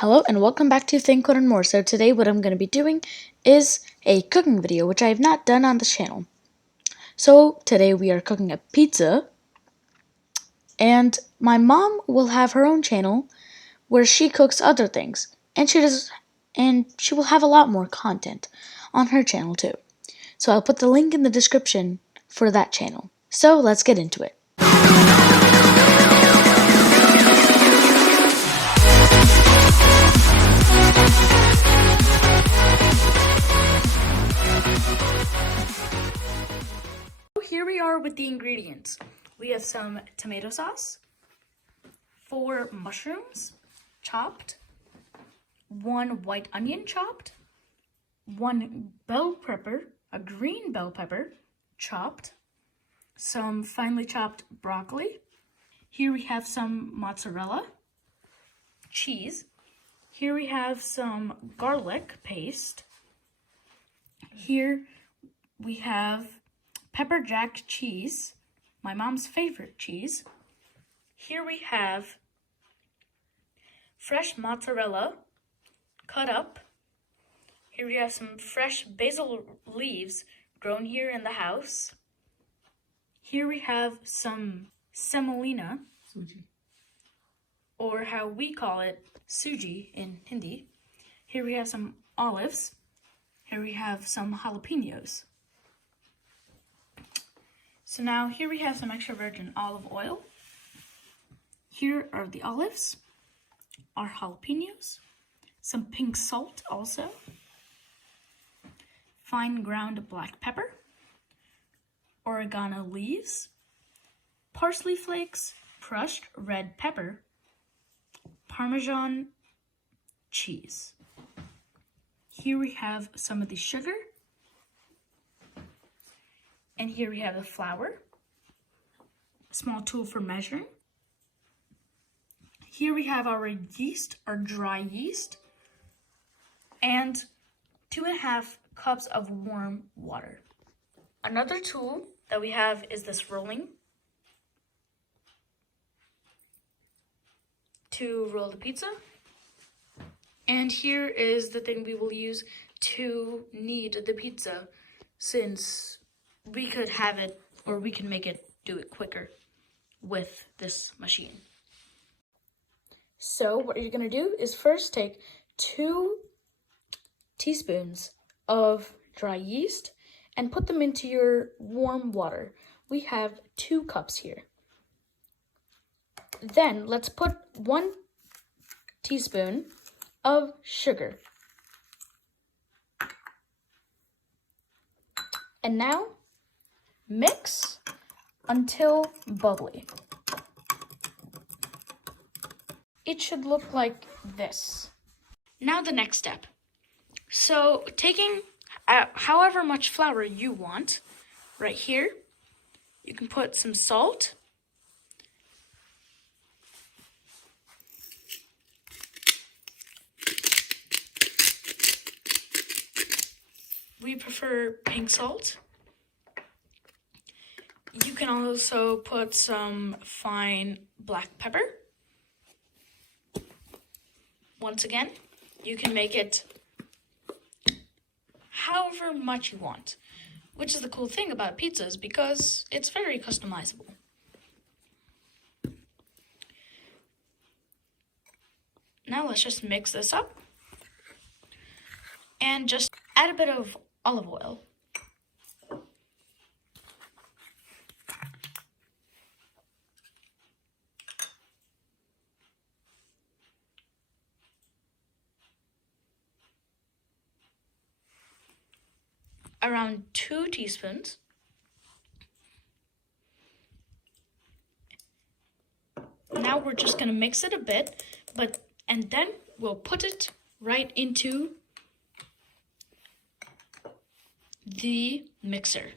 Hello and welcome back to Think Code and More. So today what I'm going to be doing is a cooking video, which I have not done on this channel. So today we are cooking a pizza, and my mom will have her own channel where she cooks other things, and she will have a lot more content on her channel too. So I'll put the link in the description for that channel. So let's get into it. Here we are with the ingredients. We have some tomato sauce, 4 mushrooms chopped, 1 white onion chopped, 1 bell pepper, a green bell pepper chopped, some finely chopped broccoli. Here we have some mozzarella, cheese. Here we have some garlic paste. Here we have pepper jack cheese, my mom's favorite cheese. Here we have fresh mozzarella cut up. Here we have some fresh basil leaves grown here in the house. Here we have some semolina, or how we call it, suji in Hindi. Here we have some olives. Here we have some jalapenos. So now here we have some extra virgin olive oil. Here are the olives, our jalapenos, some pink salt also, fine ground black pepper, oregano leaves, parsley flakes, crushed red pepper, Parmesan cheese. Here we have some of the sugar. And here we have the flour, a small tool for measuring. Here we have our yeast, our dry yeast, and 2.5 cups of warm water. Another tool that we have is this rolling to roll the pizza. And here is the thing we will use to knead the pizza, since we could have it, or we can make it do it quicker with this machine. So what you're going to do is first take 2 teaspoons of dry yeast and put them into your warm water. We have 2 cups here. Then let's put 1 teaspoon of sugar. And now mix until bubbly. It should look like this. Now the next step. So taking however much flour you want, right here, you can put some salt, we prefer pink salt. You can also put some fine black pepper. Once again, you can make it however much you want, which is the cool thing about pizzas, because it's very customizable. Now let's just mix this up and just add a bit of olive oil. Around 2 teaspoons. Now we're just going to mix it a bit, and then we'll put it right into the mixer.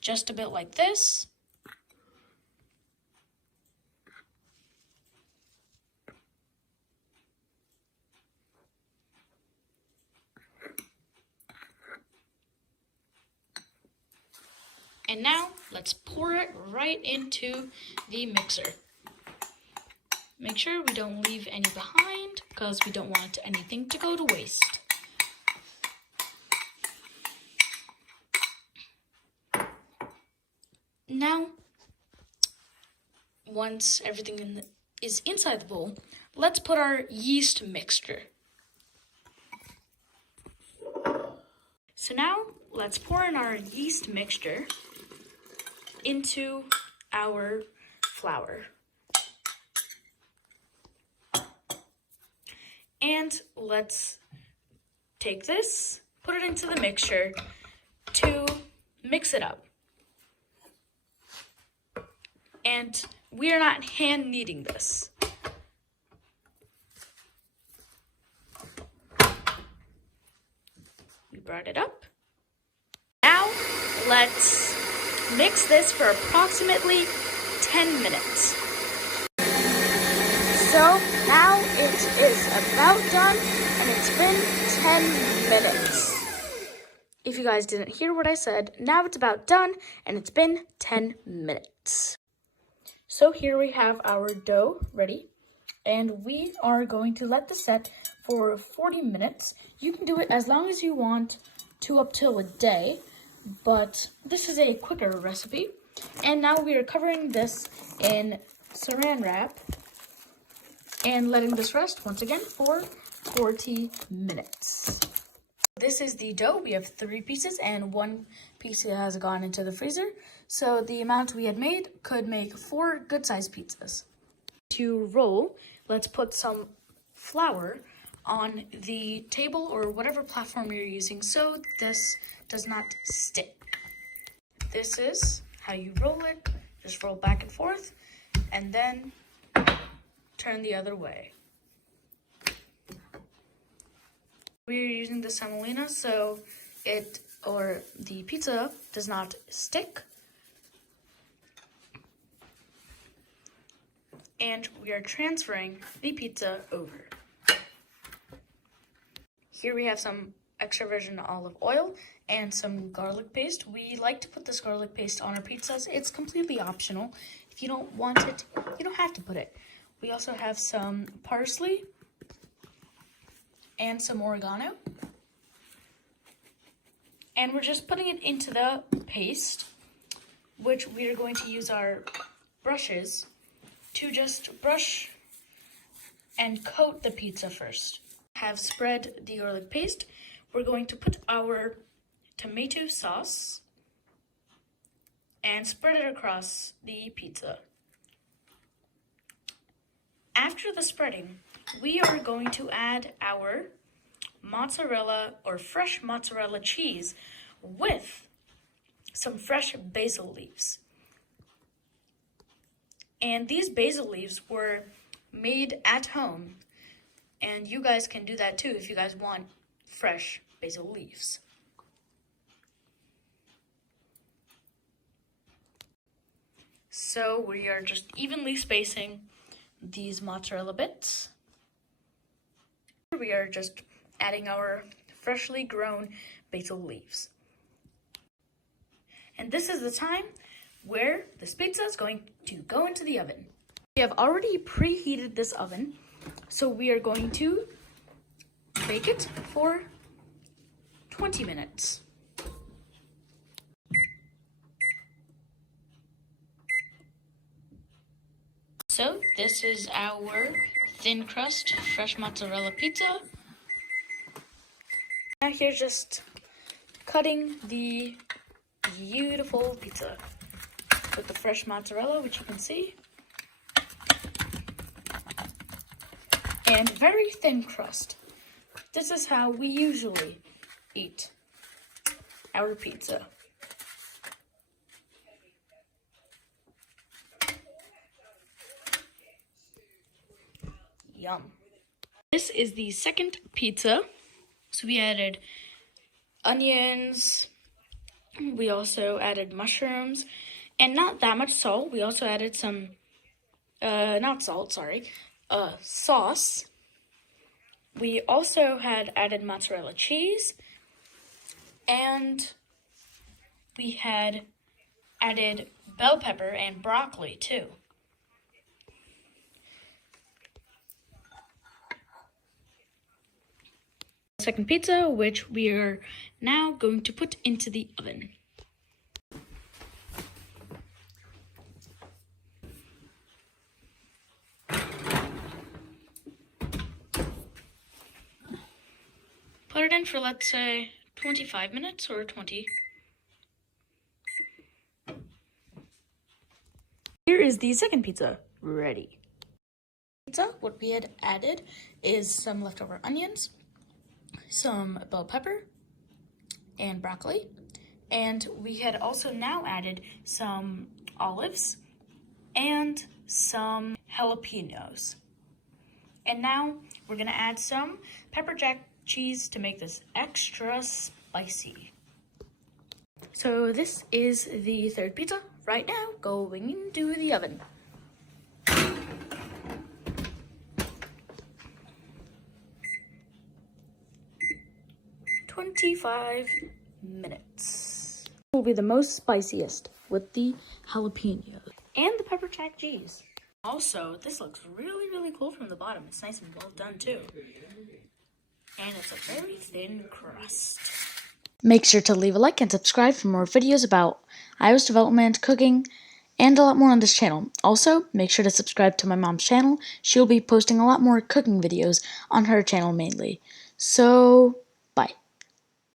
Just a bit like this. And now let's pour it right into the mixer. Make sure we don't leave any behind because we don't want anything to go to waste. Now, once everything is inside the bowl, let's put our yeast mixture. So now, let's pour in our yeast mixture into our flour. And let's take this, put it into the mixture to mix it up. And we are not hand kneading this. We brought it up. Now, let's mix this for approximately 10 minutes. So, now it is about done, and it's been 10 minutes. If you guys didn't hear what I said, now it's about done, and it's been 10 minutes. So here we have our dough ready, and we are going to let this set for 40 minutes. You can do it as long as you want to, up till a day, but this is a quicker recipe. And now we are covering this in saran wrap and letting this rest once again for 40 minutes. This is the dough. We have 3 pieces and 1 piece has gone into the freezer. So the amount we had made could make 4 good-sized pizzas. To roll, let's put some flour on the table or whatever platform you're using so this does not stick. This is how you roll it. Just roll back and forth and then turn the other way. We're using the semolina so the pizza does not stick. And we are transferring the pizza over. Here we have some extra virgin olive oil and some garlic paste. We like to put this garlic paste on our pizzas. It's completely optional. If you don't want it, you don't have to put it. We also have some parsley and some oregano. And we're just putting it into the paste, which we are going to use our brushes to just brush and coat the pizza first. Have spread the garlic paste. We're going to put our tomato sauce and spread it across the pizza. After the spreading, we are going to add our mozzarella or fresh mozzarella cheese with some fresh basil leaves. And these basil leaves were made at home. And you guys can do that too if you guys want fresh basil leaves. So we are just evenly spacing these mozzarella bits. We are just adding our freshly grown basil leaves. And this is the time where this pizza is going to go into the oven. We have already preheated this oven, so we are going to bake it for 20 minutes. So this is our thin crust fresh mozzarella pizza. Now here's just cutting the beautiful pizza with the fresh mozzarella, which you can see. And very thin crust. This is how we usually eat our pizza. Yum. This is the second pizza. So we added onions. We also added mushrooms. And not that much salt. We also added some, sauce. We also had added mozzarella cheese. And we had added bell pepper and broccoli too. Second pizza, which we are now going to put into the oven. Put it in for, let's say, 25 minutes or 20. Here is the second pizza ready. Pizza, what we had added is some leftover onions, some bell pepper, and broccoli. And we had also now added some olives and some jalapenos. And now we're gonna add some pepper jack cheese to make this extra spicy. So this is the third pizza right now going into the oven. 25 minutes. Will be the most spiciest with the jalapenos and the pepper jack cheese. Also, this looks really, really cool from the bottom. It's nice and well done too. And it's a very thin crust. Make sure to leave a like and subscribe for more videos about iOS development, cooking, and a lot more on this channel. Also, make sure to subscribe to my mom's channel. She'll be posting a lot more cooking videos on her channel mainly. So,